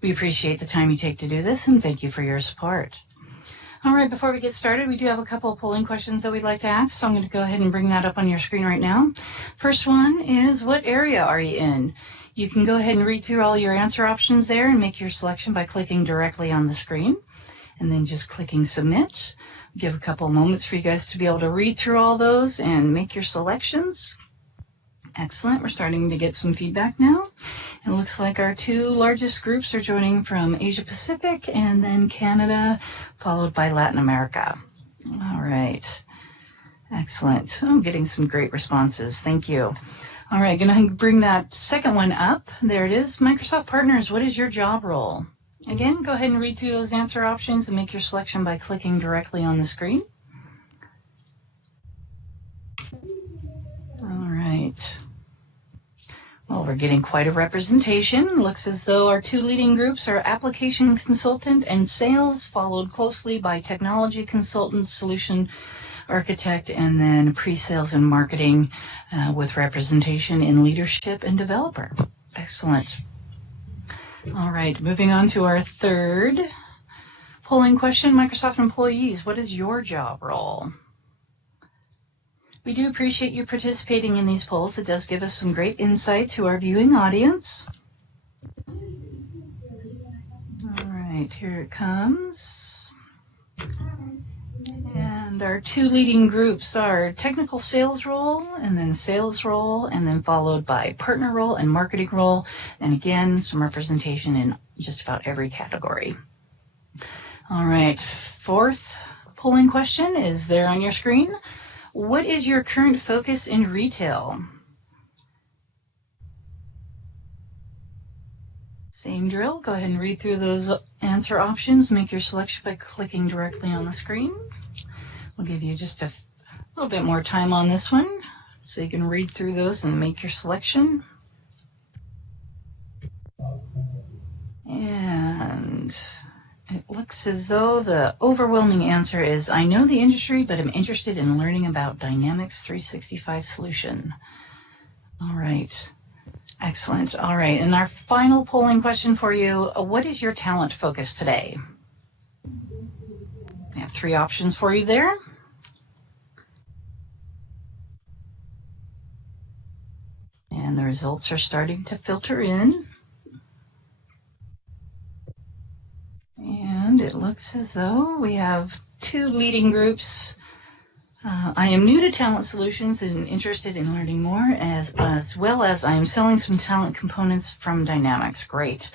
We appreciate the time you take to do this, and thank you for your support. All right, before we get started, we do have a couple of polling questions that we'd like to ask, so I'm going to go ahead and bring that up on your screen right now. First one is, what area are you in? You can go ahead and read through all your answer options there and make your selection by clicking directly on the screen, and then just clicking submit. Give a couple of moments for you guys to be able to read through all those and make your selections. Excellent. We're starting to get some feedback now. It looks like our two largest groups are joining from Asia Pacific and then Canada, followed by Latin America. All right. Excellent. I'm getting some great responses. Thank you. All right, going to bring that second one up. There it is. Microsoft Partners, what is your job role? Again, go ahead and read through those answer options and make your selection by clicking directly on the screen. All right. Well, we're getting quite a representation. Looks as though our two leading groups are application consultant and sales, followed closely by technology consultant, solution architect, and then pre-sales and marketing with representation in leadership and developer. Excellent. All right, moving on to our third polling question. Microsoft employees, what is your job role? We do appreciate you participating in these polls. It does give us some great insight to our viewing audience. All right, here it comes. And our two leading groups are technical sales role, and then sales role, and then followed by partner role and marketing role. And again, some representation in just about every category. All right, fourth polling question is there on your screen. What is your current focus in retail? Same drill. Go ahead and read through those answer options. Make your selection by clicking directly on the screen. We'll give you just a little bit more time on this one so you can read through those and make your selection. And it looks as though the overwhelming answer is, I know the industry, but I'm interested in learning about Dynamics 365 solution. All right. Excellent. All right. And our final polling question for you, what is your talent focus today? I have three options for you there. And the results are starting to filter in. And it looks as though we have two leading groups. I am new to talent solutions and interested in learning more, as well as I am selling some talent components from Dynamics. Great.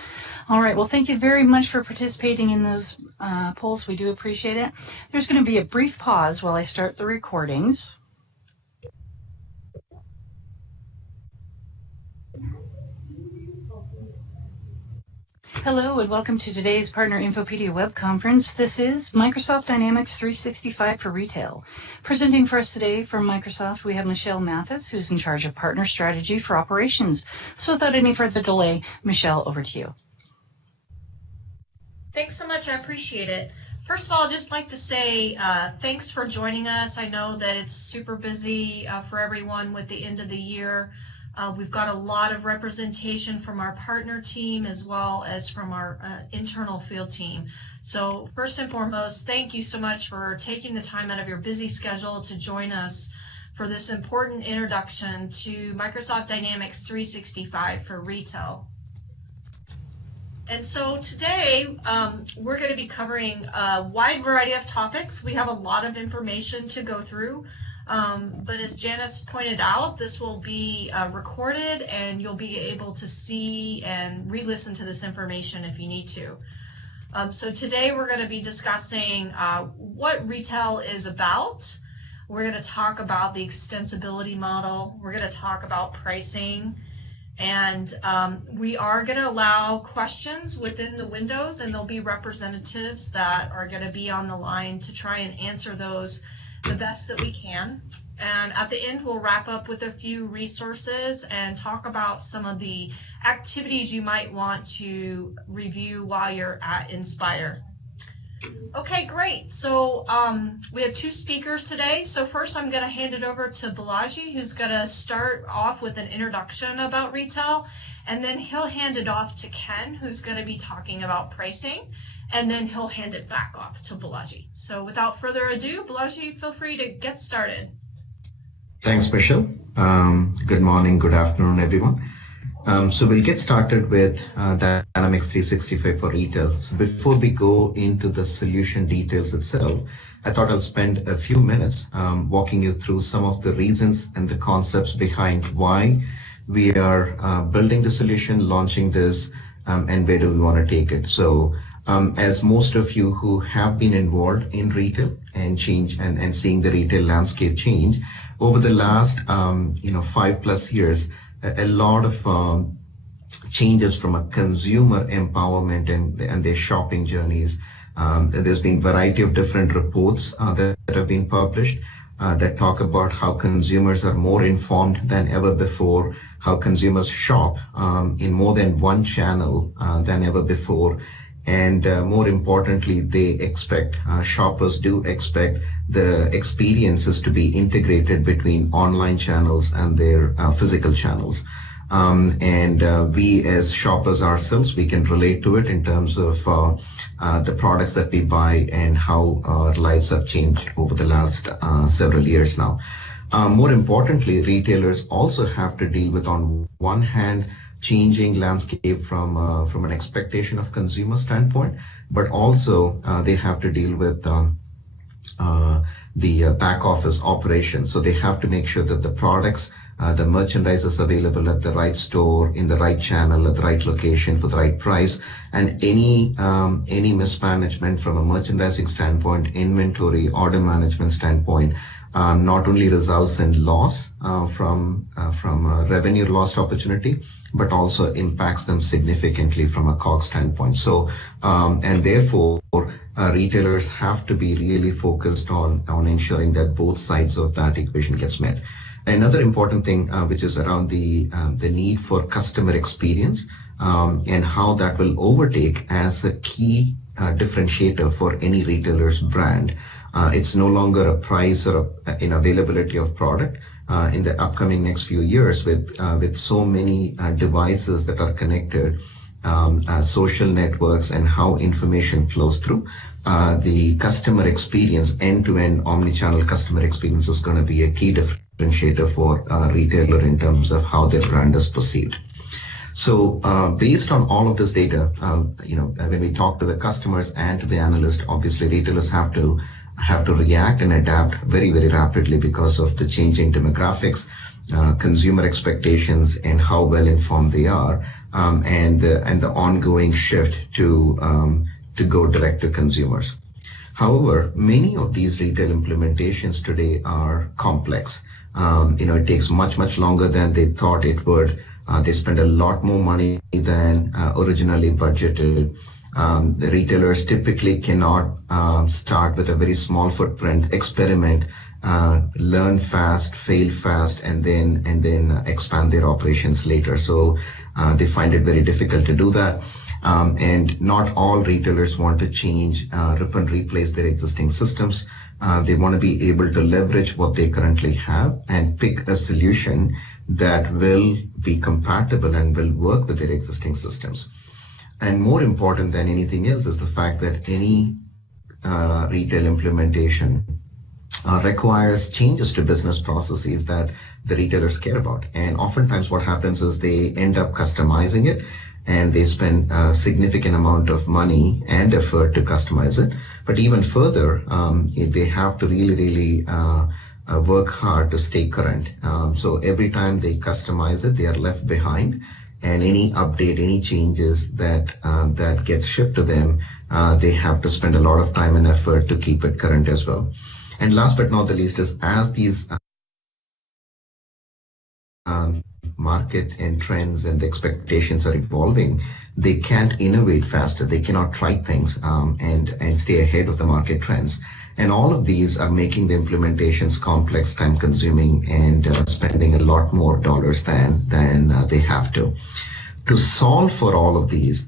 All right. Well, thank you very much for participating in those polls. We do appreciate it. There's going to be a brief pause while I start the recordings. Hello and welcome to today's Partner Infopedia web conference. This is Microsoft Dynamics 365 for Retail. Presenting for us today from Microsoft, we have Michelle Mathis, who's in charge of Partner Strategy for Operations. So without any further delay, Michelle, over to you. Thanks so much. I appreciate it. First of all, I'd just like to say thanks for joining us. I know that it's super busy for everyone with the end of the year. We've got a lot of representation from our partner team as well as from our internal field team. So first and foremost, thank you so much for taking the time out of your busy schedule to join us for this important introduction to Microsoft Dynamics 365 for Retail. And so today we're going to be covering a wide variety of topics. We have a lot of information to go through. But as Janice pointed out, this will be recorded and you'll be able to see and re-listen to this information if you need to. So today we're going to be discussing what retail is about. We're going to talk about the extensibility model. We're going to talk about pricing. And we are going to allow questions within the windows, and there'll be representatives that are going to be on the line to try and answer those the best that we can. And at the end, we'll wrap up with a few resources and talk about some of the activities you might want to review while you're at Inspire. Okay, great. So we have two speakers today. So first I'm going to hand it over to Balaji, who's going to start off with an introduction about retail, and then he'll hand it off to Ken, who's going to be talking about pricing, and then he'll hand it back off to Balaji. So without further ado, Balaji, feel free to get started. Thanks, Michelle. Good morning, good afternoon, everyone. So we'll get started with Dynamics 365 for retail. So before we go into the solution details itself, I thought I'll spend a few minutes walking you through some of the reasons and the concepts behind why we are building the solution, launching this, and where do we want to take it. So as most of you who have been involved in retail and change and seeing the retail landscape change over the last 5+ years, a lot of changes from a consumer empowerment and their shopping journeys. There's been a variety of different reports that have been published that talk about how consumers are more informed than ever before, how consumers shop in more than one channel than ever before. And more importantly, shoppers do expect the experiences to be integrated between online channels and their physical channels. We as shoppers ourselves, we can relate to it in terms of the products that we buy and how our lives have changed over the last several years now. More importantly, retailers also have to deal with, on one hand, changing landscape from an expectation of consumer standpoint, but also they have to deal with the back office operations. So they have to make sure that the products, the merchandise is available at the right store, in the right channel, at the right location, for the right price, and any mismanagement from a merchandising standpoint, inventory, order management standpoint, not only results in loss from a revenue lost opportunity, but also impacts them significantly from a COGS standpoint. So, and therefore, retailers have to be really focused on ensuring that both sides of that equation gets met. Another important thing, which is around the need for customer experience and how that will overtake as a key differentiator for any retailer's brand. It's no longer a price or an availability of product. In the upcoming next few years, with so many devices that are connected, social networks, and how information flows through, the customer experience, end-to-end omni-channel customer experience, is going to be a key differentiator for a retailer in terms of how their brand is perceived. So based on all of this data, when we talk to the customers and to the analysts, obviously retailers have to react and adapt very, very rapidly because of the changing demographics, consumer expectations, and how well informed they are, and the ongoing shift to go direct to consumers. However, many of these retail implementations today are complex. It takes much longer than they thought it would. They spend a lot more money than originally budgeted. The retailers typically cannot start with a very small footprint, experiment, learn fast, fail fast, and then expand their operations later. So they find it very difficult to do that. And not all retailers want to change, rip and replace their existing systems. They want to be able to leverage what they currently have and pick a solution that will be compatible and will work with their existing systems. And more important than anything else is the fact that any retail implementation requires changes to business processes that the retailers care about. And oftentimes what happens is they end up customizing it, and they spend a significant amount of money and effort to customize it. But even further, they have to really work hard to stay current. So every time they customize it, they are left behind. And any update, any changes that gets shipped to them, they have to spend a lot of time and effort to keep it current as well. And last but not the least is, as these market and trends and the expectations are evolving, they can't innovate faster. They cannot try things and stay ahead of the market trends. And all of these are making the implementations complex, time consuming, and spending a lot more dollars than they have to. To solve for all of these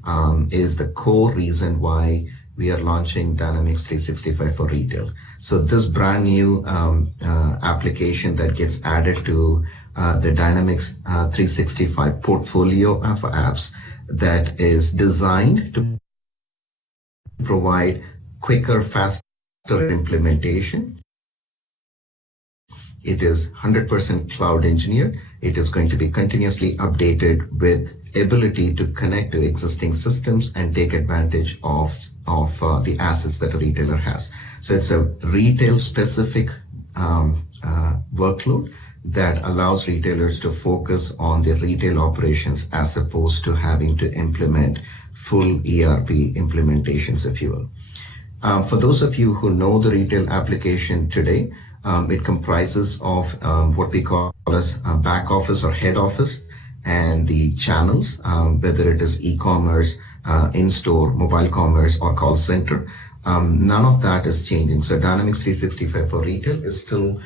is the core reason why we are launching Dynamics 365 for retail. So this brand new application that gets added to the Dynamics 365 portfolio of apps that is designed to provide quicker, faster implementation. It is 100% cloud engineered. It is going to be continuously updated with ability to connect to existing systems and take advantage of the assets that a retailer has. So it's a retail specific workload that allows retailers to focus on their retail operations as opposed to having to implement full ERP implementations, if you will. For those of you who know the retail application today, it comprises of what we call as back office or head office and the channels, whether it is e-commerce, in-store, mobile commerce, or call center. None of that is changing. So Dynamics 365 for retail is still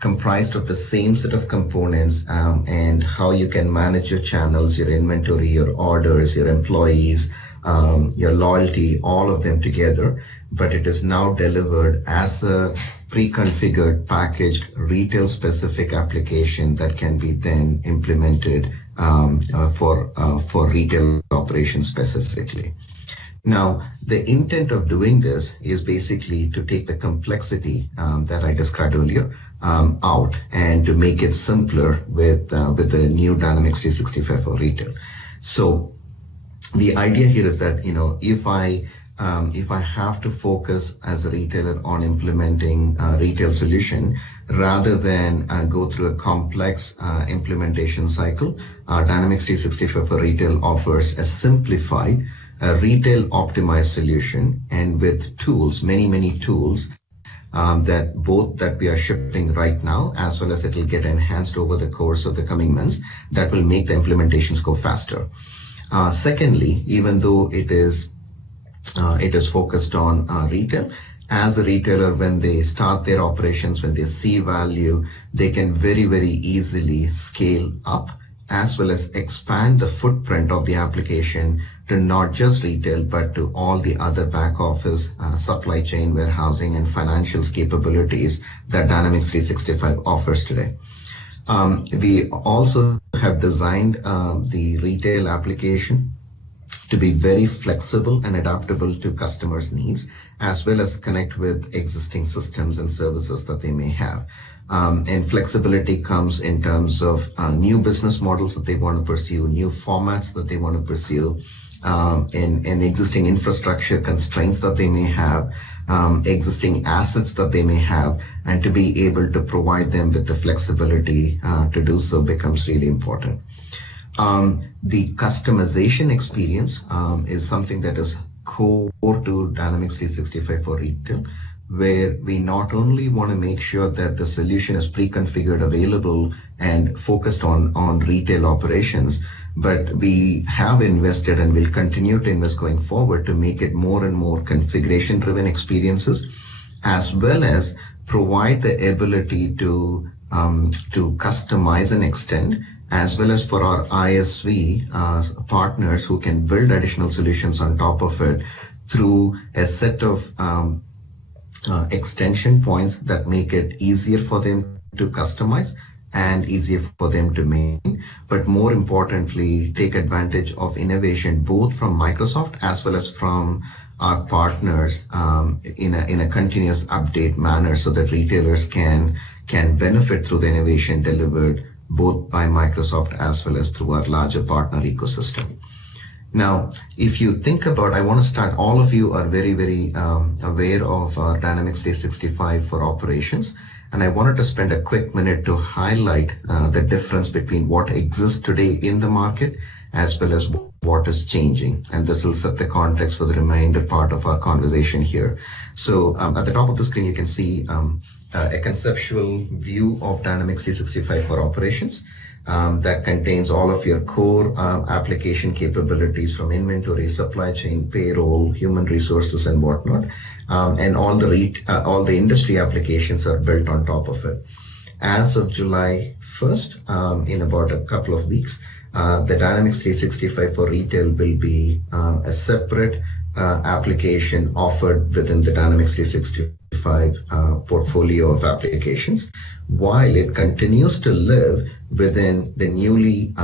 comprised of the same set of components and how you can manage your channels, your inventory, your orders, your employees, your loyalty, all of them together. But it is now delivered as a pre-configured, packaged, retail-specific application that can be then implemented for retail operations specifically. Now, the intent of doing this is basically to take the complexity that I described earlier out and to make it simpler with the new Dynamics 365 for retail. So the idea here is that, if I have to focus as a retailer on implementing a retail solution, rather than go through a complex implementation cycle, Dynamics 365 for retail offers a simplified, retail optimized solution, and with tools, many tools that we are shipping right now, as well as it will get enhanced over the course of the coming months, that will make the implementations go faster. Secondly, even though it is focused on retail, as a retailer, when they start their operations, when they see value, they can very easily scale up as well as expand the footprint of the application to not just retail, but to all the other back office, supply chain, warehousing, and financials capabilities that Dynamics 365 offers today. We also have designed the retail application to be very flexible and adaptable to customers' needs, as well as connect with existing systems and services that they may have. And flexibility comes in terms of new business models that they want to pursue, new formats that they want to pursue, and existing infrastructure constraints that they may have, existing assets that they may have, and to be able to provide them with the flexibility to do so becomes really important. The customization experience is something that is core to Dynamics 365 for retail, where we not only want to make sure that the solution is pre-configured, available, and focused on retail operations, but we have invested and will continue to invest going forward to make it more and more configuration-driven experiences, as well as provide the ability to customize and extend, as well as for our ISV partners who can build additional solutions on top of it through a set of extension points that make it easier for them to customize and easier for them to maintain, but more importantly, take advantage of innovation both from Microsoft as well as from our partners in a continuous update manner, so that retailers can benefit through the innovation delivered both by Microsoft as well as through our larger partner ecosystem. Now, if you think about, I want to start, all of you are very aware of our Dynamics 365 for operations, and I wanted to spend a quick minute to highlight the difference between what exists today in the market as well as what is changing, and this will set the context for the remainder part of our conversation here. So at the top of the screen, you can see a conceptual view of Dynamics 365 for operations that contains all of your core application capabilities from inventory, supply chain, payroll, human resources, and whatnot. And all the industry applications are built on top of it. As of July 1st, in about a couple of weeks, the Dynamics 365 for retail will be a separate application offered within the Dynamics 365 portfolio of applications, while it continues to live within the newly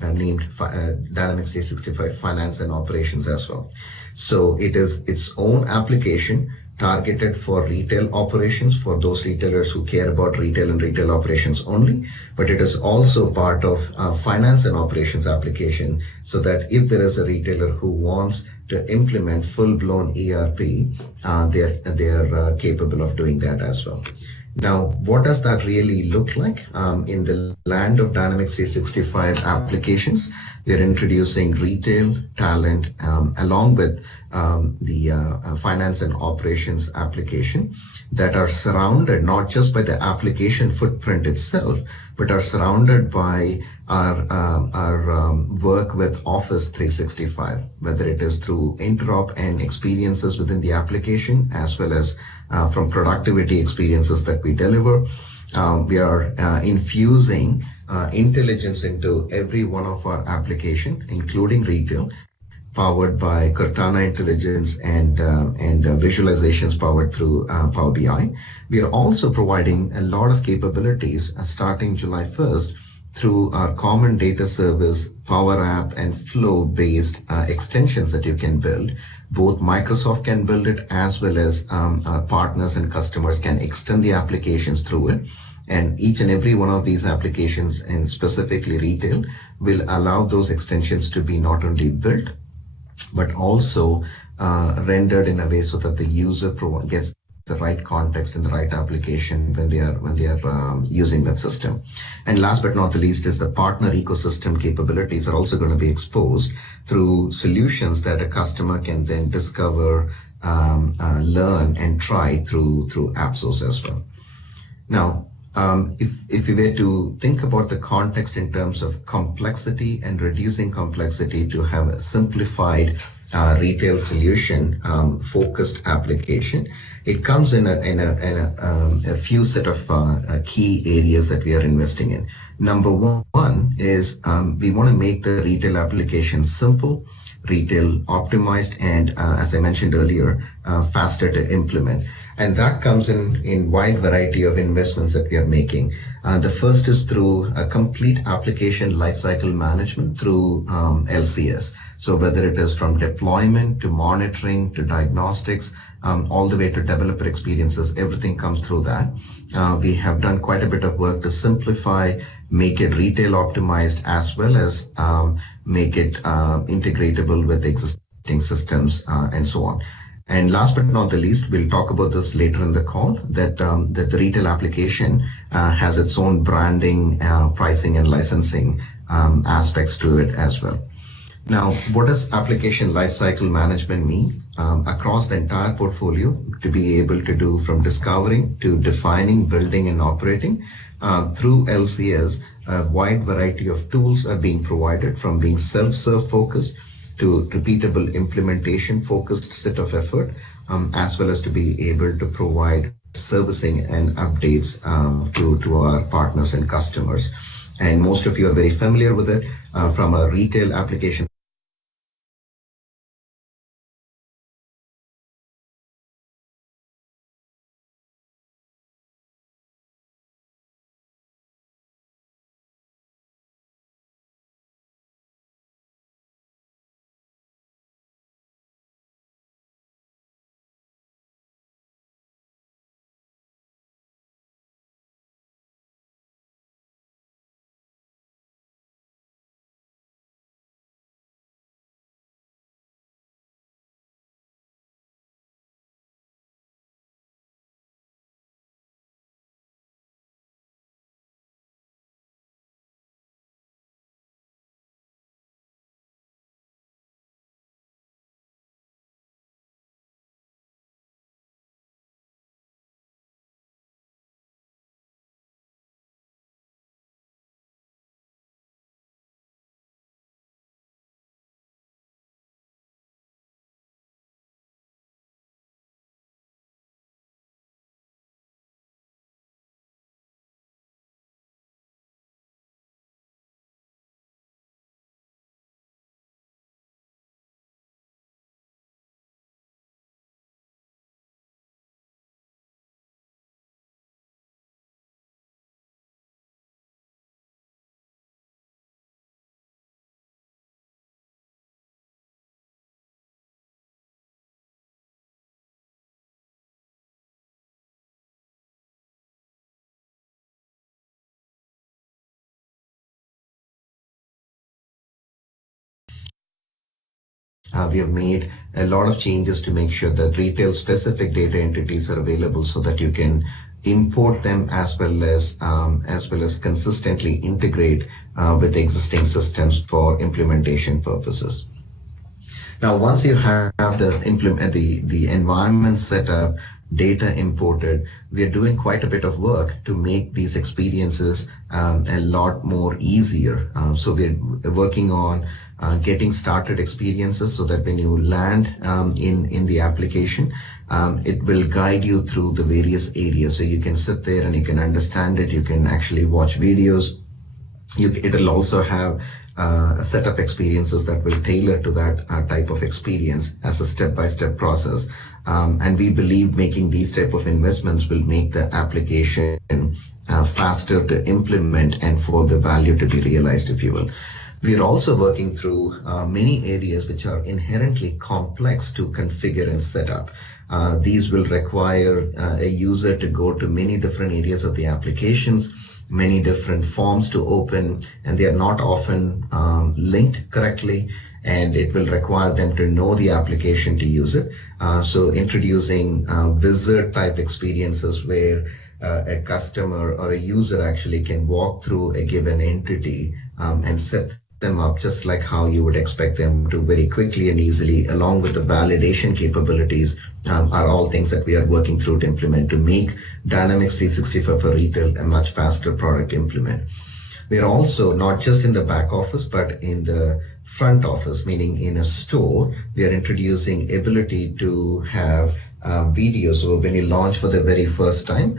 named Dynamics 365 Finance and Operations as well. So it is its own application targeted for retail operations, for those retailers who care about retail and retail operations only, but it is also part of finance and operations application, so that if there is a retailer who wants to implement full-blown ERP, they're capable of doing that as well. Now, what does that really look like? In the land of Dynamics 365 applications, we're introducing retail, talent, along with the finance and operations application that are surrounded not just by the application footprint itself, but are surrounded by our work with Office 365, whether it is through interop and experiences within the application, as well as from productivity experiences that we deliver. We are infusing intelligence into every one of our application, including retail, powered by Cortana intelligence and visualizations powered through Power BI. We are also providing a lot of capabilities starting July 1st through our common data service, Power App, and flow-based extensions that you can build. Both Microsoft can build it, as well as our partners and customers can extend the applications through it. And each and every one of these applications, and specifically retail, will allow those extensions to be not only built, but also rendered in a way so that the user gets the right context in the right application when they are using that system. And last but not the least is the partner ecosystem capabilities are also going to be exposed through solutions that a customer can then discover, learn, and try through AppSource as well. Now, if we were to think about the context in terms of complexity and reducing complexity to have a simplified retail solution focused application, it comes in a few set of key areas that we are investing in. Number one is we want to make the retail application simple, retail optimized, and as I mentioned earlier, faster to implement. And that comes in wide variety of investments that we are making. The first is through a complete application lifecycle management through LCS. So whether it is from deployment to monitoring to diagnostics, all the way to developer experiences, everything comes through that. We have done quite a bit of work to simplify, make it retail optimized, as well as make it integratable with existing systems and so on. And last but not the least, we'll talk about this later in the call, that the retail application has its own branding, pricing, and licensing aspects to it as well. Now, what does application lifecycle management mean? Across the entire portfolio, to be able to do from discovering to defining, building, and operating through LCS, a wide variety of tools are being provided, from being self-serve focused to repeatable implementation focused set of effort, as well as to be able to provide servicing and updates to our partners and customers. And most of you are very familiar with it from a retail application we have made a lot of changes to make sure that retail specific data entities are available so that you can import them as well as consistently integrate with existing systems for implementation purposes. Now, once you have the environment set up, data imported, we are doing quite a bit of work to make these experiences a lot more easier. So we're working on getting started experiences so that when you land in the application, it will guide you through the various areas. So you can sit there and you can understand it. You can actually watch videos. It'll also have setup experiences that will tailor to that type of experience as a step-by-step process. And we believe making these type of investments will make the application faster to implement and for the value to be realized, if you will. We're also working through many areas which are inherently complex to configure and set up. These will require a user to go to many different areas of the applications, many different forms to open, and they are not often linked correctly, and it will require them to know the application to use it. So introducing wizard type experiences where a customer or a user actually can walk through a given entity and set them up just like how you would expect them to very quickly and easily, along with the validation capabilities, are all things that we are working through to implement to make Dynamics 365 for retail a much faster product to implement. We are also not just in the back office, but in the front office, meaning in a store, we are introducing ability to have videos. So when you launch for the very first time,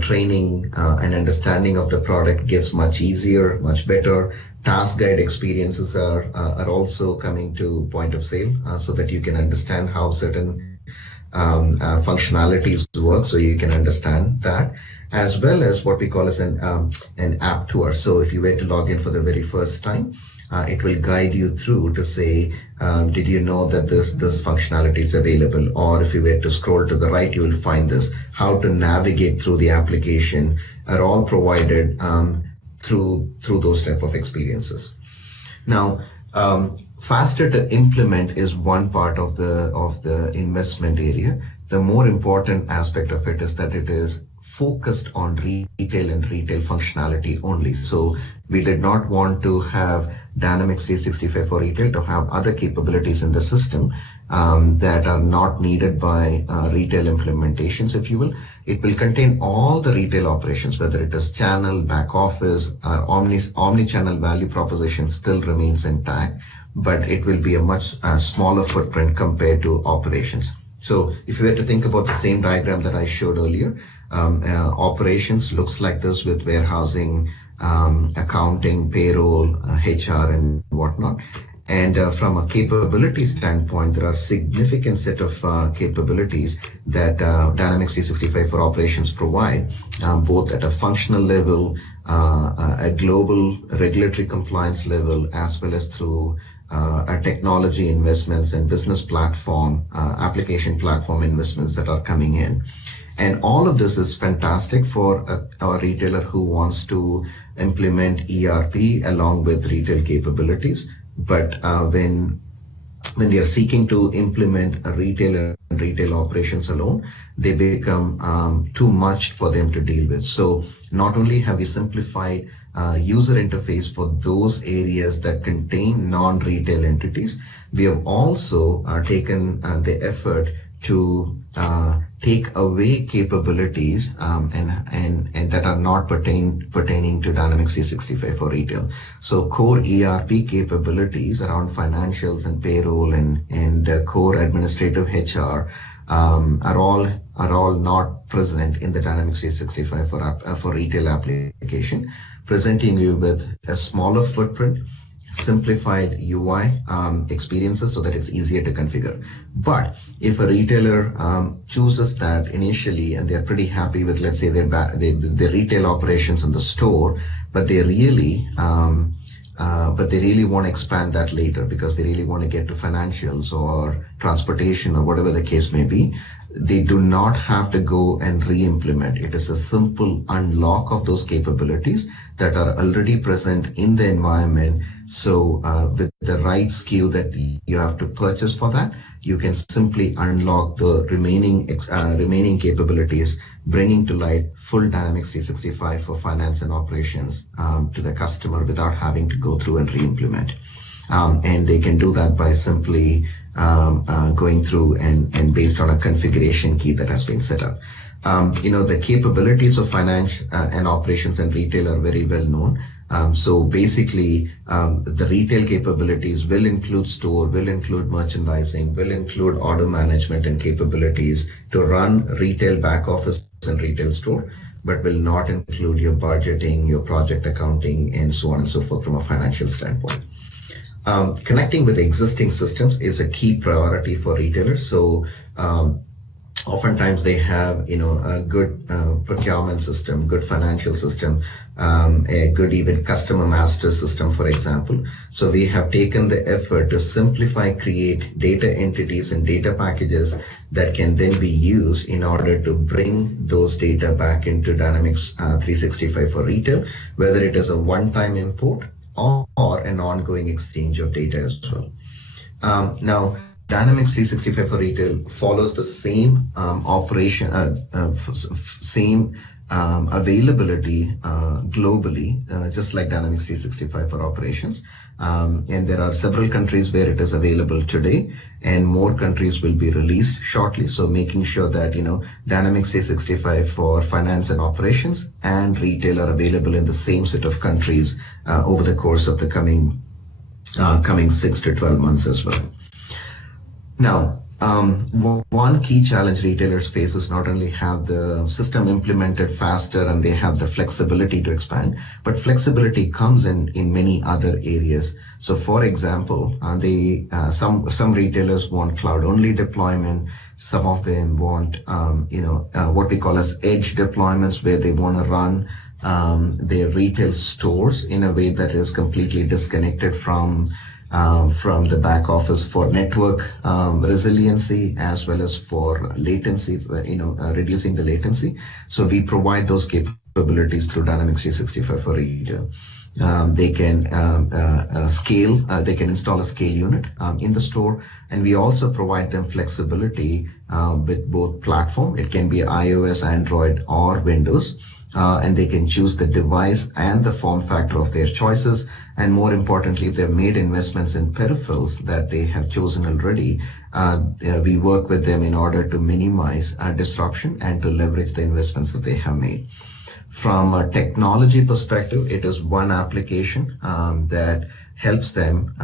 training and understanding of the product gets much easier, much better. Task guide experiences are also coming to point of sale so that you can understand how certain functionalities work, so you can understand that, as well as what we call as an app tour. So if you were to log in for the very first time, it will guide you through to say, did you know that this functionality is available? Or if you were to scroll to the right, you will find this. How to navigate through the application are all provided through those type of experiences. Now, faster to implement is one part of the investment area. The more important aspect of it is that it is focused on retail and retail functionality only. So we did not want to have Dynamics 365 for retail to have other capabilities in the system that are not needed by retail implementations, if you will. It will contain all the retail operations, whether it is channel, back office, omni-channel value proposition still remains intact, but it will be a much smaller footprint compared to operations. So if you were to think about the same diagram that I showed earlier, operations looks like this with warehousing, accounting, payroll, HR, and whatnot. And from a capability standpoint, there are significant set of capabilities that Dynamics 365 for operations provide, both at a functional level, a global regulatory compliance level, as well as through technology investments and business platform, application platform investments that are coming in. And all of this is fantastic for a retailer who wants to implement ERP along with retail capabilities. But when they are seeking to implement a retailer and retail operations alone, they become too much for them to deal with. So not only have we simplified user interface for those areas that contain non-retail entities, we have also taken the effort to take away capabilities and that are not pertaining to Dynamics 365 for retail. So core ERP capabilities around financials and payroll and core administrative HR are all not present in the Dynamics 365 for retail application, presenting you with a smaller footprint, simplified UI experiences so that it's easier to configure. But if a retailer chooses that initially and they're pretty happy with, let's say, their retail operations in the store, but they really but they really want to expand that later because they really want to get to financials or transportation or whatever the case may be. They do not have to go and re-implement. It is a simple unlock of those capabilities that are already present in the environment. So with the right SKU that you have to purchase for that, you can simply unlock the remaining capabilities, bringing to light full Dynamics 365 for finance and operations to the customer without having to go through and re-implement. And they can do that by simply going through and based on a configuration key that has been set up. The capabilities of finance and operations and retail are very well known. So basically, the retail capabilities will include store, will include merchandising, will include order management and capabilities to run retail back office and retail store, but will not include your budgeting, your project accounting, and so on and so forth from a financial standpoint. Connecting with existing systems is a key priority for retailers. So oftentimes they have, a good procurement system, good financial system, a good even customer master system, for example. So we have taken the effort to simplify, create data entities and data packages that can then be used in order to bring those data back into Dynamics 365 for retail, whether it is a one-time import or an ongoing exchange of data as well. Now, Dynamics 365 for retail follows the same same availability globally, just like Dynamics 365 for operations. And there are several countries where it is available today, and more countries will be released shortly. So making sure that, Dynamics 365 for finance and operations and retail are available in the same set of countries over the course of the coming 6 to 12 months as well. Now, one key challenge retailers face is not only have the system implemented faster and they have the flexibility to expand, but flexibility comes in many other areas. So for example, some retailers want cloud-only deployment. Some of them want, what we call as edge deployments, where they want to run their retail stores in a way that is completely disconnected from the back office for network resiliency as well as for latency, reducing the latency. So we provide those capabilities through Dynamics 365 for retail. They can scale, they can install a scale unit in the store, and we also provide them flexibility with both platform. It can be iOS, Android, or Windows. And they can choose the device and the form factor of their choices. And more importantly, if they've made investments in peripherals that they have chosen already, we work with them in order to minimize disruption and to leverage the investments that they have made. From a technology perspective, it is one application that helps them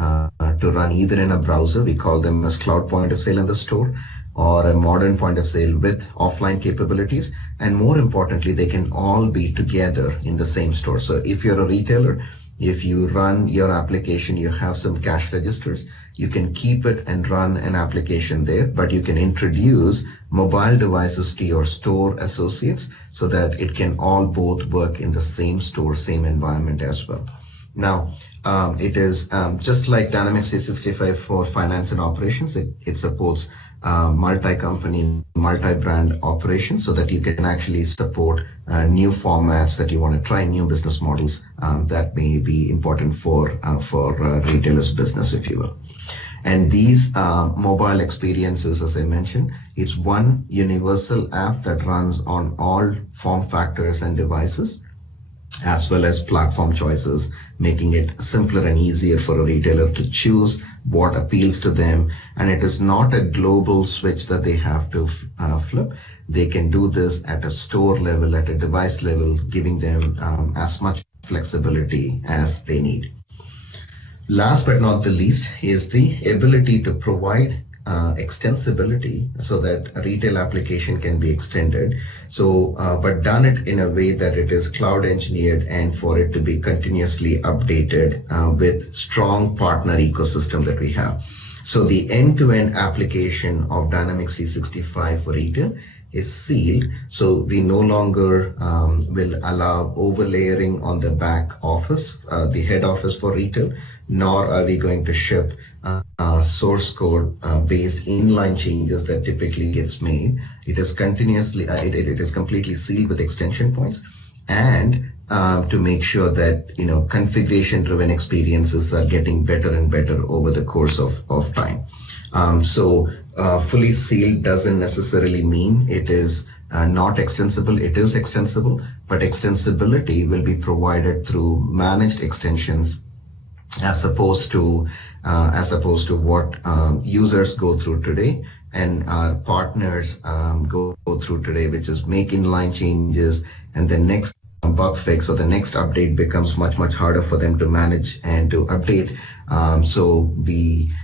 to run either in a browser, we call them as cloud point of sale in the store, or a modern point of sale with offline capabilities. And more importantly, they can all be together in the same store. So if you're a retailer, if you run your application, you have some cash registers, you can keep it and run an application there, but you can introduce mobile devices to your store associates so that it can all both work in the same store, same environment as well. Now, it is just like Dynamics 365 for finance and operations. It supports multi-company, multi-brand operations so that you can actually support new formats that you want to try, new business models that may be important for retailers' business, if you will. And these mobile experiences, as I mentioned, it's one universal app that runs on all form factors and devices, as well as platform choices, making it simpler and easier for a retailer to choose what appeals to them. And it is not a global switch that they have to flip. They can do this at a store level, at a device level, giving them as much flexibility as they need. Last but not the least is the ability to provide extensibility so that a retail application can be extended. So, but done it in a way that it is cloud engineered and for it to be continuously updated with strong partner ecosystem that we have. So the end-to-end application of Dynamics 365 for retail is sealed. So we no longer will allow overlayering on the back office, the head office for retail, nor are we going to ship source code based inline changes that typically gets made. It is continuously, it is completely sealed with extension points, and to make sure that configuration driven experiences are getting better and better over the course of time. So fully sealed doesn't necessarily mean it is not extensible. It is extensible, but extensibility will be provided through managed extensions as opposed to what users go through today and our partners go through today, which is make inline changes, and the next bug fix or the next update becomes much harder for them to manage and to update. So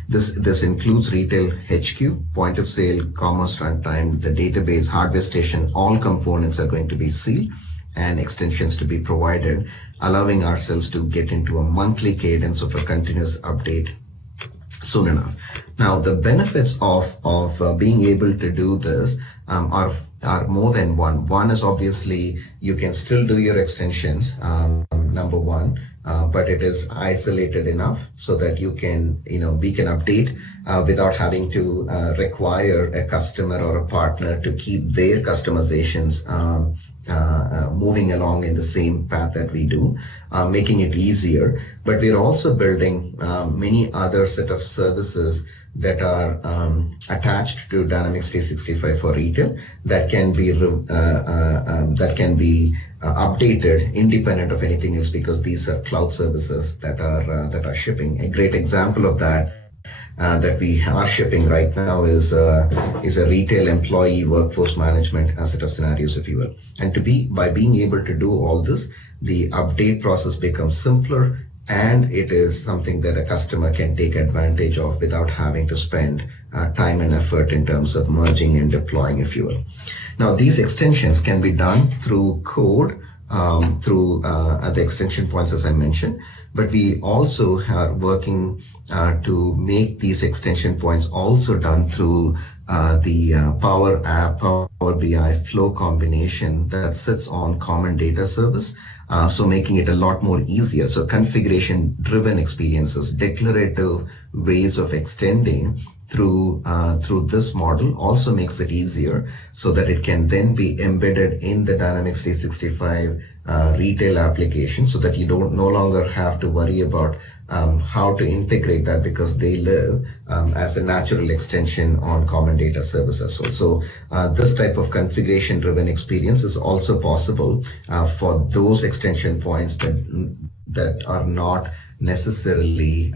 this includes retail HQ, point of sale, commerce runtime, the database, hardware station. All components are going to be sealed and extensions to be provided, allowing ourselves to get into a monthly cadence of a continuous update soon enough. Now, the benefits of being able to do this are more than one. One is obviously you can still do your extensions, number one, but it is isolated enough so that we can update without having to require a customer or a partner to keep their customizations moving along in the same path that we do, making it easier. But we're also building many other set of services that are attached to Dynamics 365 for retail that can be updated independent of anything else, because these are cloud services that are shipping. A great example of that we are shipping right now is a retail employee workforce management set of scenarios, if you will. And by being able to do all this, the update process becomes simpler, and it is something that a customer can take advantage of without having to spend time and effort in terms of merging and deploying, if you will. Now, these extensions can be done through code, through the extension points, as I mentioned, but we also are working to make these extension points also done through the Power App, Power BI flow combination that sits on common data service. So making it a lot more easier. So configuration driven experiences, declarative ways of extending through this model also makes it easier, so that it can then be embedded in the Dynamics 365 retail application, so that you no longer have to worry about how to integrate that, because they live as a natural extension on common data service as well. So this type of configuration driven experience is also possible for those extension points that are not necessarily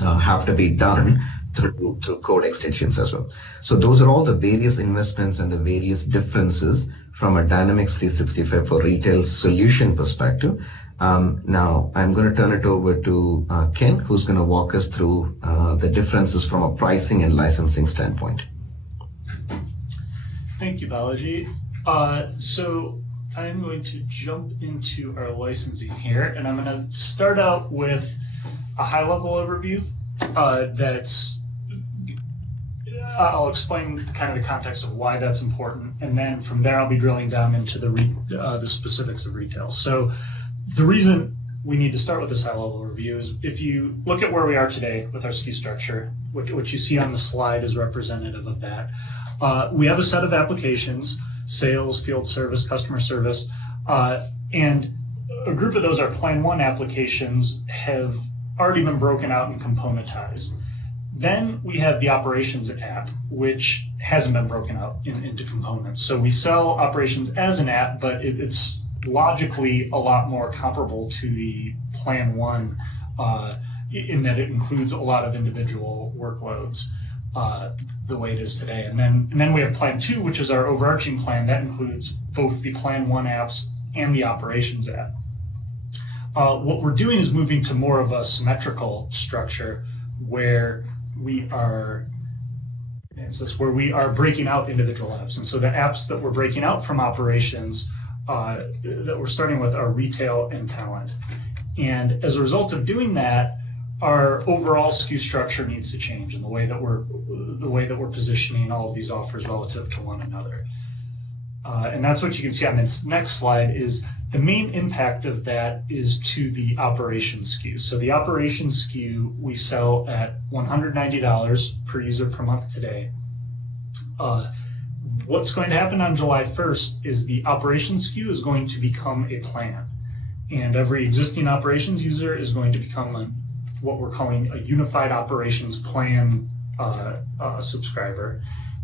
have to be done through code extensions as well. So those are all the various investments and the various differences from a Dynamics 365 for retail solution perspective. Now I'm going to turn it over to Ken, who's going to walk us through the differences from a pricing and licensing standpoint. Thank you, Balaji. So I'm going to jump into our licensing here, and I'm going to start out with a high-level overview I'll explain kind of the context of why that's important, and then from there I'll be drilling down into the specifics of retail. So the reason we need to start with this high-level review is if you look at where we are today with our SKU structure, what you see on the slide is representative of that. We have a set of applications: sales, field service, customer service, and a group of those, our Plan 1 applications, have already been broken out and componentized. Then we have the operations app, which hasn't been broken out into components. So we sell operations as an app, but it's logically a lot more comparable to the Plan 1 in that it includes a lot of individual workloads the way it is today. And then we have Plan 2, which is our overarching plan that includes both the Plan 1 apps and the operations app. What we're doing is moving to more of a symmetrical structure where we are breaking out individual apps. And so the apps that we're breaking out from operations that we're starting with are retail and talent. And as a result of doing that, our overall SKU structure needs to change in the way that we're positioning all of these offers relative to one another. And that's what you can see on this next slide. Is the main impact of that is to the operations SKU. So the operations SKU we sell at $190 per user per month today. What's going to happen on July 1st is the operations SKU is going to become a plan, and every existing operations user is going to become what we're calling a unified operations plan subscriber.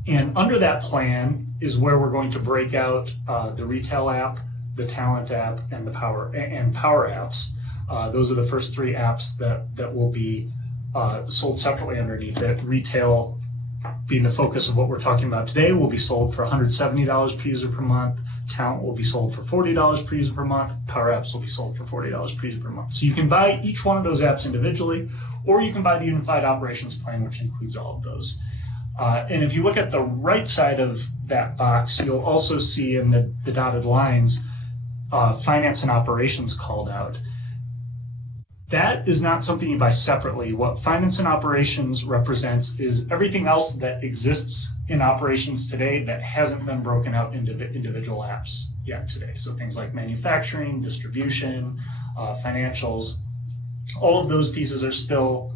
And under that plan is where we're going to break out the retail app, the talent app, and the power apps. Those are the first three apps that will be sold separately underneath it. Retail, being the focus of what we're talking about today, will be sold for $170 per user per month. Talent will be sold for $40 per user per month. Power apps will be sold for $40 per user per month. So you can buy each one of those apps individually, or you can buy the unified operations plan, which includes all of those. And if you look at the right side of that box, you'll also see in the dotted lines finance and operations called out. That is not something you buy separately. What finance and operations represents is everything else that exists in operations today that hasn't been broken out into individual apps yet today. So things like manufacturing, distribution, financials, all of those pieces are still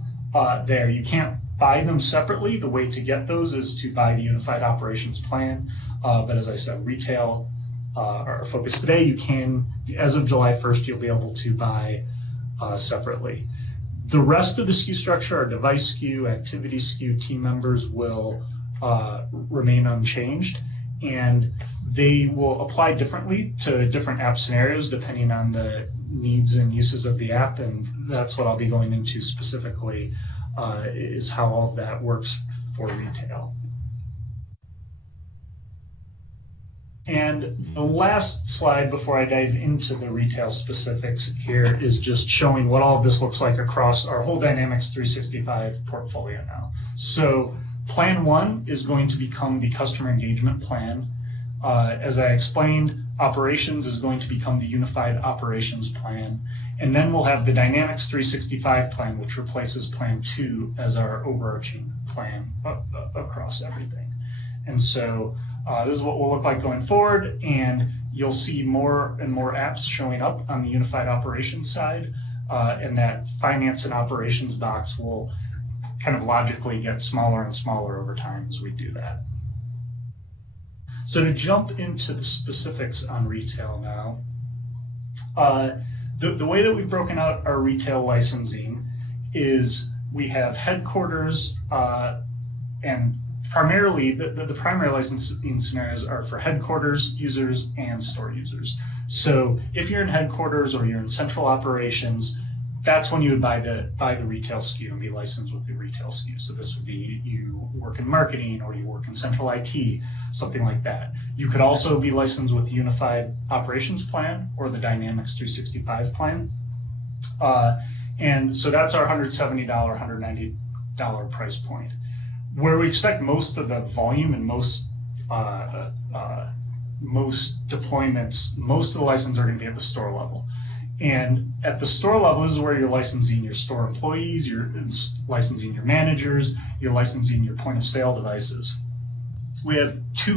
there. You can't buy them separately. The way to get those is to buy the unified operations plan. But as I said, retail, our focus today, you can, as of July 1st, you'll be able to buy separately. The rest of the SKU structure, our device SKU, activity SKU, team members will remain unchanged, and they will apply differently to different app scenarios depending on the needs and uses of the app, and that's what I'll be going into specifically, is how all of that works for retail. And the last slide before I dive into the retail specifics here is just showing what all of this looks like across our whole Dynamics 365 portfolio now. So Plan 1 is going to become the customer engagement plan. As I explained, operations is going to become the unified operations plan. And then we'll have the Dynamics 365 plan, which replaces Plan 2 as our overarching plan across everything. And so this is what will look like going forward, and you'll see more and more apps showing up on the unified operations side, and that finance and operations box will kind of logically get smaller and smaller over time as we do that. So to jump into the specifics on retail now, the way that we've broken out our retail licensing is we have headquarters and primarily, the primary licensing scenarios are for headquarters users and store users. So if you're in headquarters or you're in central operations, that's when you would buy the retail SKU and be licensed with the retail SKU. So this would be you work in marketing or you work in central IT, something like that. You could also be licensed with the unified operations plan or the Dynamics 365 plan. And so that's our $170, $190 price point. Where we expect most of the volume and most deployments, most of the licenses are going to be at the store level. And at the store level, this is where you're licensing your store employees, you're licensing your managers, you're licensing your point of sale devices. We have two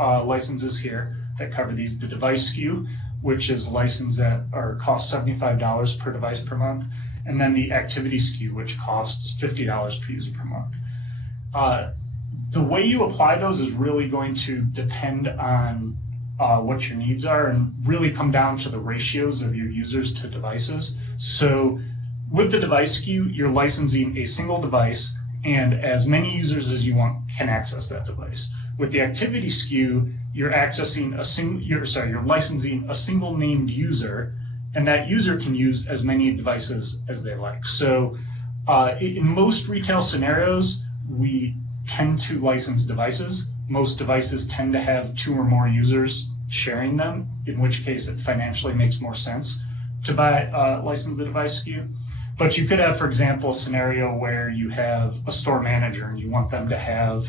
licenses here that cover these: the device SKU, which is licensed at or costs $75 per device per month, and then the activity SKU, which costs $50 per user per month. The way you apply those is really going to depend on what your needs are and really come down to the ratios of your users to devices. So with the device SKU, you're licensing a single device, and as many users as you want can access that device. With the activity SKU, you're accessing you're licensing a single named user, and that user can use as many devices as they like. So in most retail scenarios, we tend to license devices. Most devices tend to have 2 or more users sharing them, in which case it financially makes more sense to license the device SKU. But you could have, for example, a scenario where you have a store manager and you want them to have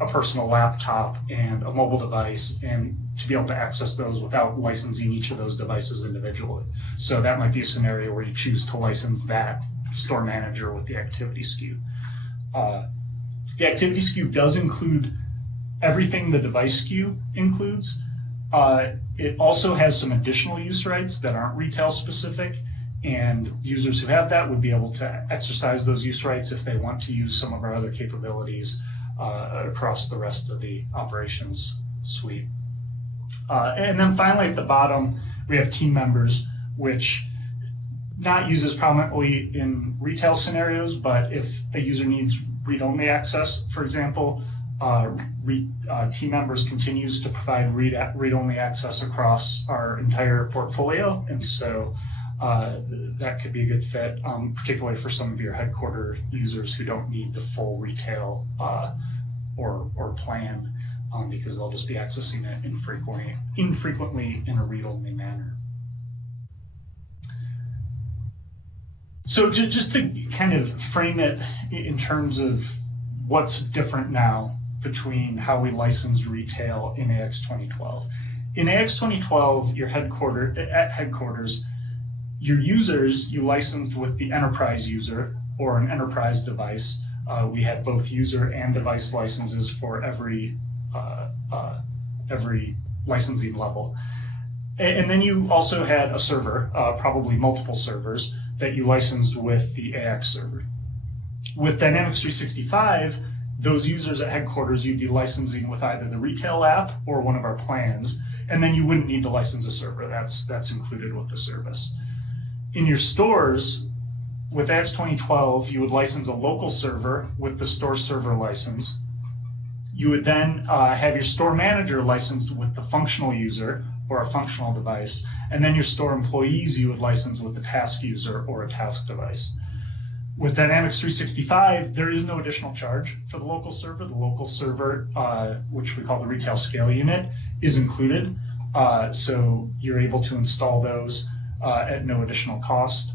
a personal laptop and a mobile device and to be able to access those without licensing each of those devices individually. So that might be a scenario where you choose to license that store manager with the activity SKU. The activity SKU does include everything the device SKU includes. It also has some additional use rights that aren't retail specific, and users who have that would be able to exercise those use rights if they want to use some of our other capabilities across the rest of the operations suite. And then finally at the bottom, we have team members, which not used as prominently in retail scenarios, but if a user needs read-only access, for example, team members continues to provide read-only access across our entire portfolio, and so that could be a good fit, particularly for some of your headquarter users who don't need the full retail or plan, because they'll just be accessing it infrequently in a read-only manner. So just to kind of frame it in terms of what's different now between how we licensed retail in AX 2012. In AX 2012, at headquarters, your users you licensed with the enterprise user or an enterprise device. We had both user and device licenses for every licensing level. And then you also had a server, probably multiple servers, that you licensed with the AX server. With Dynamics 365, those users at headquarters you'd be licensing with either the retail app or one of our plans, and then you wouldn't need to license a server. That's included with the service. In your stores, with AX 2012, you would license a local server with the store server license. You would then have your store manager licensed with the functional user or a functional device, and then your store employees you would license with the task user or a task device. With Dynamics 365, there is no additional charge for the local server. The local server, which we call the retail scale unit, is included. So you're able to install those at no additional cost.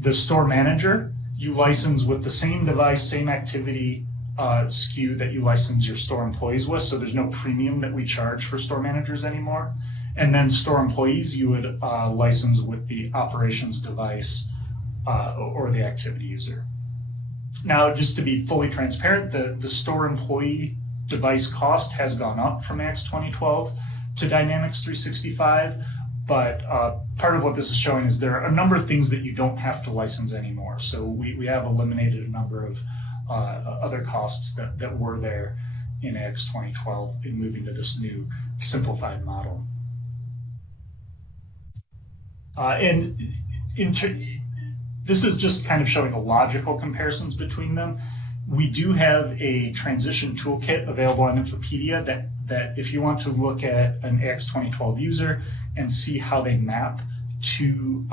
The store manager, you license with the same device, same activity SKU that you license your store employees with. So there's no premium that we charge for store managers anymore. And then store employees, you would license with the operations device or the activity user. Now, just to be fully transparent, the store employee device cost has gone up from AX 2012 to Dynamics 365, but part of what this is showing is there are a number of things that you don't have to license anymore. So we have eliminated a number of other costs that were there in AX 2012 in moving to this new simplified model. This is just kind of showing the logical comparisons between them. We do have a transition toolkit available on Infopedia that if you want to look at an AX 2012 user and see how they map to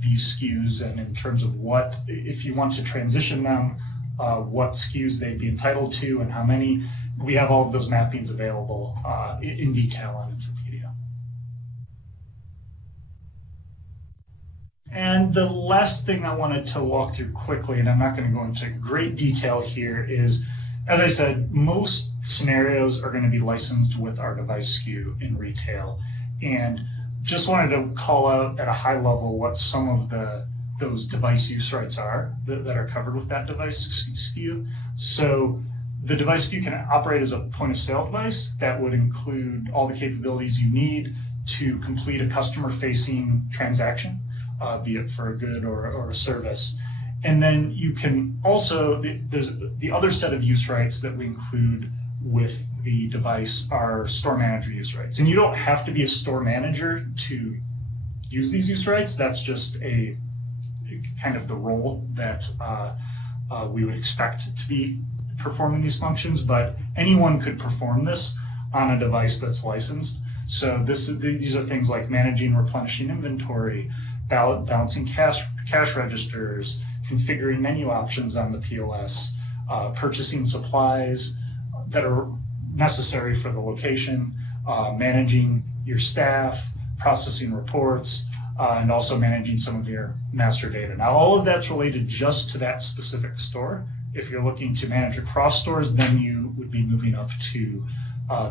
these SKUs, and in terms of what, if you want to transition them, what SKUs they'd be entitled to and how many, we have all of those mappings available in detail on Infopedia. And the last thing I wanted to walk through quickly, and I'm not going to go into great detail here, is, as I said, most scenarios are going to be licensed with our device SKU in retail. And just wanted to call out at a high level what some of those device use rights are that are covered with that device SKU. So the device SKU can operate as a point of sale device. That would include all the capabilities you need to complete a customer-facing transaction, be it for a good or a service. And then you can also, there's the other set of use rights that we include with the device are store manager use rights. And you don't have to be a store manager to use these use rights. That's just a kind of the role that we would expect to be performing these functions, but anyone could perform this on a device that's licensed. So these are things like managing replenishing inventory, balancing cash registers, configuring menu options on the POS, purchasing supplies that are necessary for the location, managing your staff, processing reports, and also managing some of your master data. Now, all of that's related just to that specific store. If you're looking to manage across stores, then you would be moving up to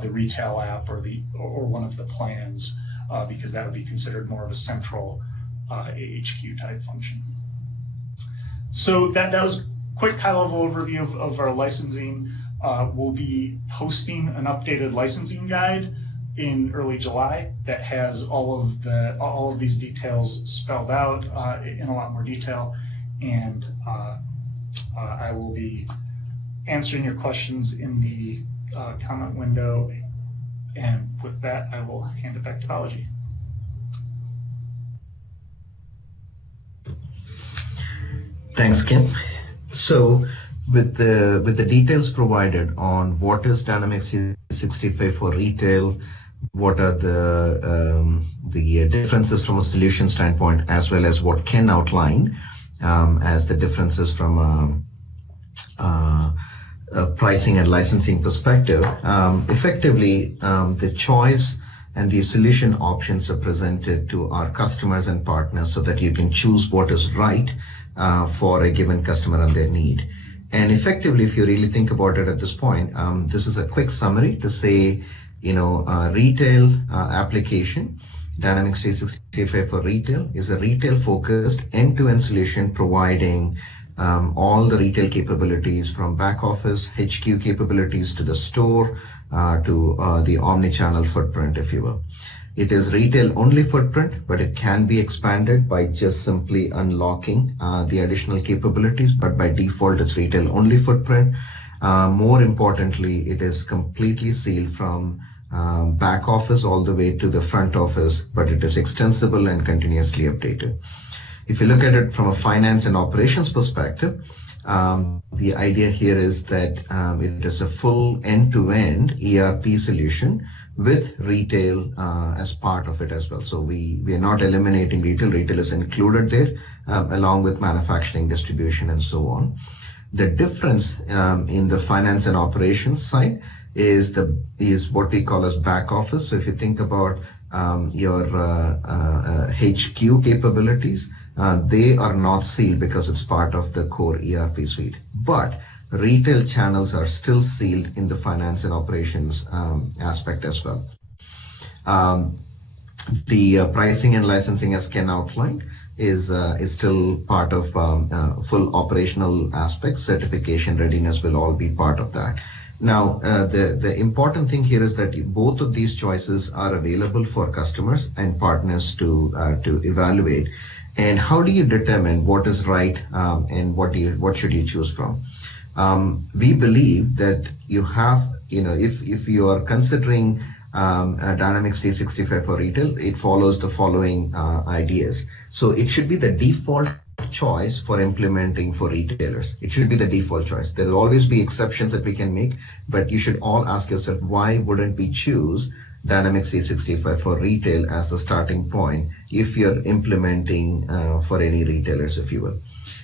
the retail app or one of the plans, because that would be considered more of a central AHQ type function. So that was quick high-level overview of our licensing. We'll be posting an updated licensing guide in early July that has all of these details spelled out in a lot more detail, and I will be answering your questions in the comment window. And with that, I will hand it back to Balaji. Thanks, Kim. So with the details provided on what is Dynamics 365 for retail, what are the differences from a solution standpoint, as well as what Ken outlined as the differences from a pricing and licensing perspective, effectively the choice and the solution options are presented to our customers and partners so that you can choose what is right for a given customer and their need. And effectively, if you really think about it at this point, this is a quick summary to say, retail application, Dynamics 365 for retail is a retail-focused end-to-end solution providing all the retail capabilities from back office, HQ capabilities to the store, to the omni-channel footprint, if you will. It is retail-only footprint, but it can be expanded by just simply unlocking the additional capabilities, but by default, it's retail-only footprint. More importantly, it is completely sealed from back office all the way to the front office, but it is extensible and continuously updated. If you look at it from a finance and operations perspective, the idea here is that it is a full end-to-end ERP solution with retail as part of it as well. So we are not eliminating retail. Retail is included there, along with manufacturing, distribution, and so on. The difference in the finance and operations side is what we call as back office. So if you think about your HQ capabilities, they are not sealed because it's part of the core ERP suite. But retail channels are still sealed in the finance and operations aspect as well. The pricing and licensing, as Ken outlined, is still part of full operational aspects. Certification, readiness will all be part of that. Now, the important thing here is that both of these choices are available for customers and partners to evaluate. And how do you determine what is right and what should you choose from? We believe that you have, if you are considering Dynamics 365 for retail, it follows the following ideas. So it should be the default choice for implementing for retailers. It should be the default choice. There will always be exceptions that we can make, but you should all ask yourself, why wouldn't we choose Dynamics 365 for retail as the starting point if you're implementing for any retailers, if you will.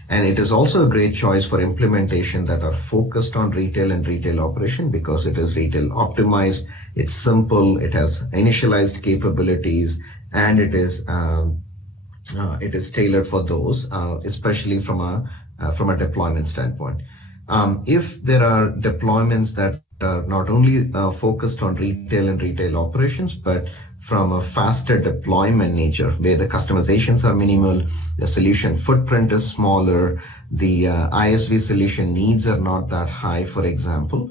And it is also a great choice for implementation that are focused on retail and retail operation because it is retail optimized, it's simple, it has initialized capabilities, and it is tailored for those, especially from a deployment standpoint. If there are deployments that are not only focused on retail and retail operations, but from a faster deployment nature, where the customizations are minimal, the solution footprint is smaller, the ISV solution needs are not that high, for example,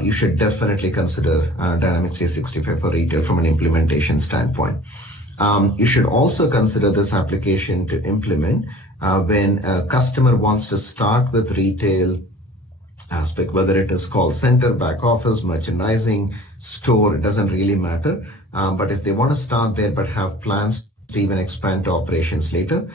you should definitely consider Dynamics 365 for retail from an implementation standpoint. You should also consider this application to implement when a customer wants to start with retail aspect, whether it is call center, back office, merchandising, store, it doesn't really matter. But if they want to start there but have plans to even expand to operations later,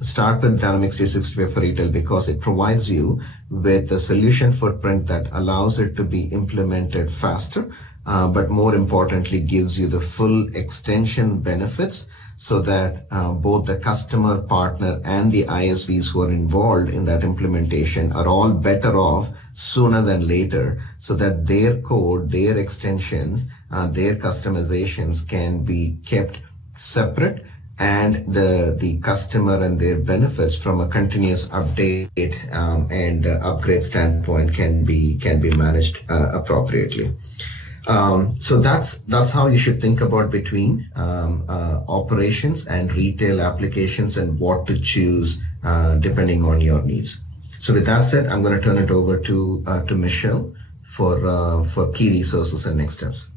start with Dynamics 365 for retail because it provides you with a solution footprint that allows it to be implemented faster, but more importantly gives you the full extension benefits so that both the customer, partner, and the ISVs who are involved in that implementation are all better off sooner than later, so that their code, their extensions, their customizations can be kept separate, and the customer and their benefits from a continuous update and upgrade standpoint can be managed appropriately. So that's how you should think about between operations and retail applications and what to choose depending on your needs. So with that said, I'm going to turn it over to Michelle for key resources and next steps.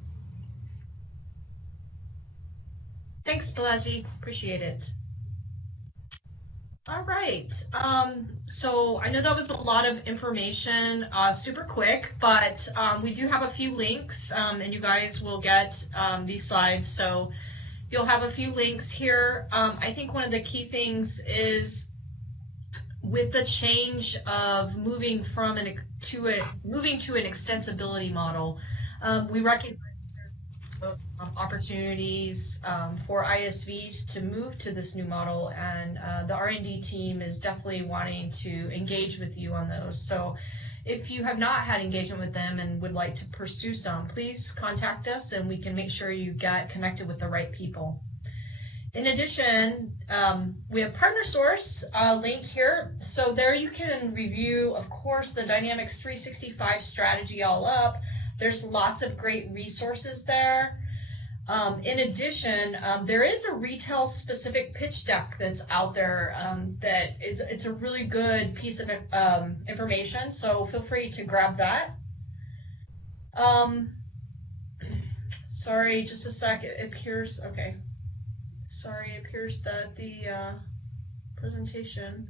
Thanks, Balaji. Appreciate it. All right. So I know that was a lot of information, super quick, but we do have a few links, and you guys will get these slides. So you'll have a few links here. I think one of the key things is with the change of moving from moving to an extensibility model, we recognize opportunities for ISVs to move to this new model, and the R&D team is definitely wanting to engage with you on those. So if you have not had engagement with them and would like to pursue some, please contact us and we can make sure you get connected with the right people. In addition, we have Partner Source link here. So there you can review, of course, the Dynamics 365 strategy all up. There's lots of great resources there. In addition, there is a retail specific pitch deck that's out there that it's a really good piece of information, so feel free to grab that. Sorry, just a sec, it appears, okay. Sorry, it appears that the presentation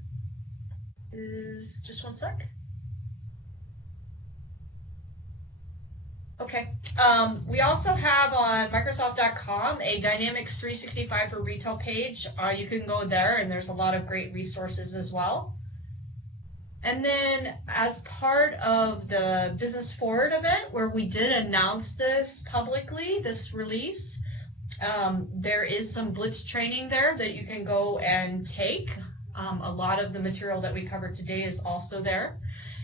is, just one sec. Okay, we also have on Microsoft.com a Dynamics 365 for Retail page. You can go there and there's a lot of great resources as well. And then as part of the Business Forward event, where we did announce this publicly, this release, there is some Blitz training there that you can go and take. A lot of the material that we covered today is also there.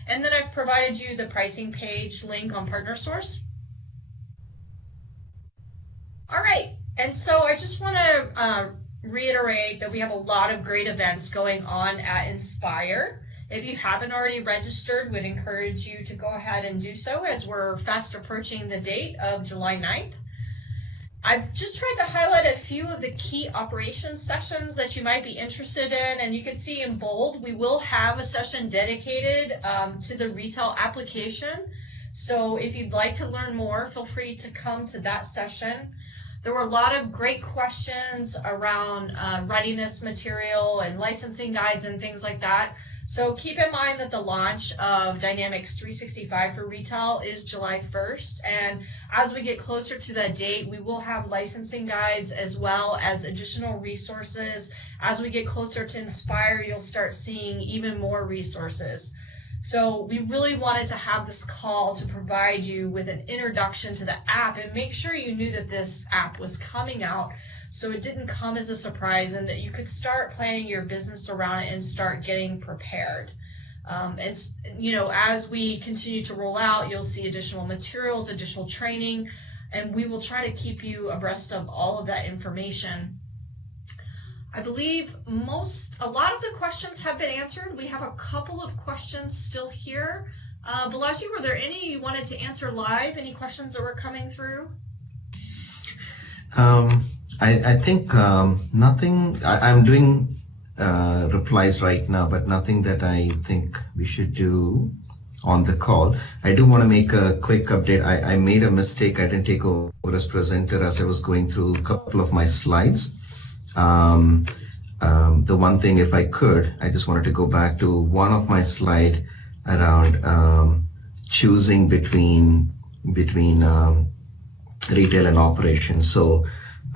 And then I've provided you the pricing page link on Partner Source. All right, and so I just want to reiterate that we have a lot of great events going on at Inspire. If you haven't already registered, we'd encourage you to go ahead and do so as we're fast approaching the date of July 9th. I've just tried to highlight a few of the key operations sessions that you might be interested in, and you can see in bold, we will have a session dedicated to the retail application. So if you'd like to learn more, feel free to come to that session. There were a lot of great questions around readiness material and licensing guides and things like that. So keep in mind that the launch of Dynamics 365 for Retail is July 1st. And as we get closer to that date, we will have licensing guides as well as additional resources. As we get closer to Inspire, you'll start seeing even more resources. So we really wanted to have this call to provide you with an introduction to the app and make sure you knew that this app was coming out, so it didn't come as a surprise, and that you could start planning your business around it and start getting prepared. And you know, as we continue to roll out, you'll see additional materials, additional training, and we will try to keep you abreast of all of that information. I believe a lot of the questions have been answered. We have a couple of questions still here. Balaji, were there any you wanted to answer live? Any questions that were coming through? I think nothing. I'm doing replies right now, but nothing that I think we should do on the call. I do want to make a quick update. I made a mistake. I didn't take over as presenter as I was going through a couple of my slides. The one thing, if I could, I just wanted to go back to one of my slide around choosing between retail and operations. So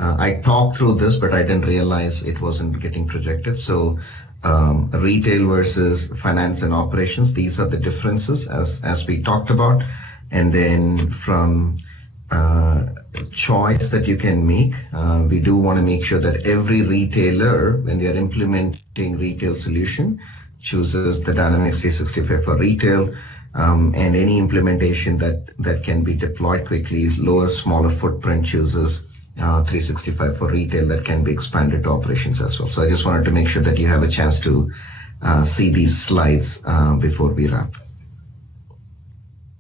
I talked through this, but I didn't realize it wasn't getting projected. So retail versus finance and operations, these are the differences as we talked about. And then from choice that you can make, we do want to make sure that every retailer, when they are implementing retail solution, chooses the Dynamics 365 for Retail, and any implementation that can be deployed quickly, lower, smaller footprint, chooses 365 for Retail that can be expanded to operations as well. So I just wanted to make sure that you have a chance to see these slides before we wrap.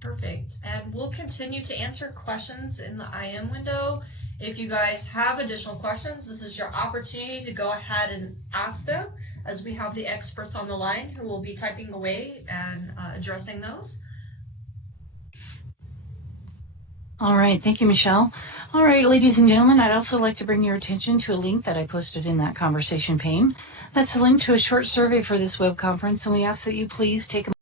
Perfect. And we'll continue to answer questions in the IM window. If you guys have additional questions, this is your opportunity to go ahead and ask them. as we have the experts on the line who will be typing away and addressing those. All right, thank you, Michelle. All right, ladies and gentlemen, I'd also like to bring your attention to a link that I posted in that conversation pane. That's a link to a short survey for this web conference, and we ask that you please take a